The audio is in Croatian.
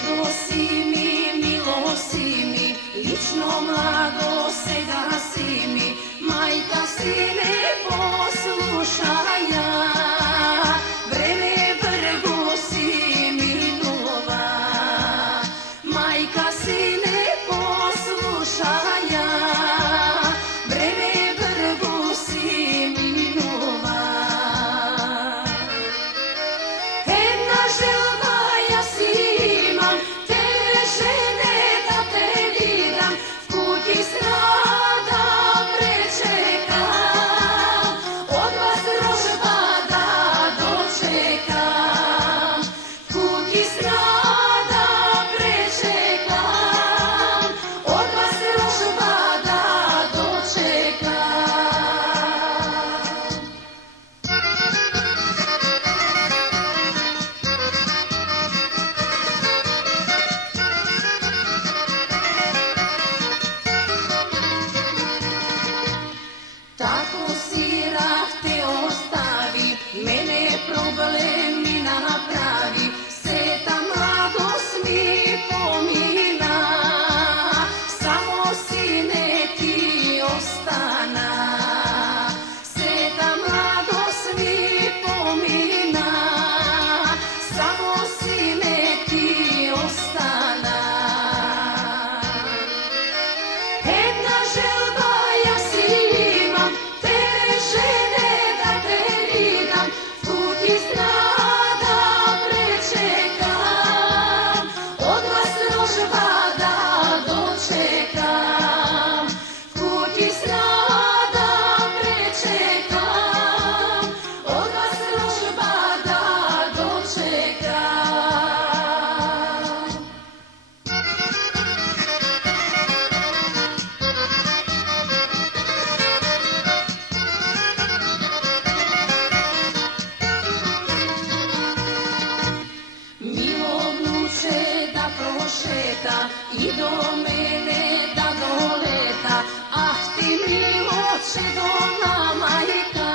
Dedo si mi, milo si mi, lično mlado sega si mi, majka si ne poslušaja, vreme vrgu si minula, majka si ne poslušaja, vreme vrgu si minula. Jedna želba ja si imam, te žene da te vidam, v kući snada prečekam, od vas družba da dočekam, v kući snada prečekam, od vas družba da dočekam. Tako sirah te ostavi, mene problemi napravi, seta mladost mi pomina, samo sine ti ostana. Seta mladost mi pomina, samo sine ti ostana. Jedna želba ja si imam, te žene da te vidam, v kući snada prečekam, od vas družba da dočekam, v kući snada prečekam, od vas družba da dočekam. Milo vnuče da prošeta i do mene da doleta, ah ti milo če do majka.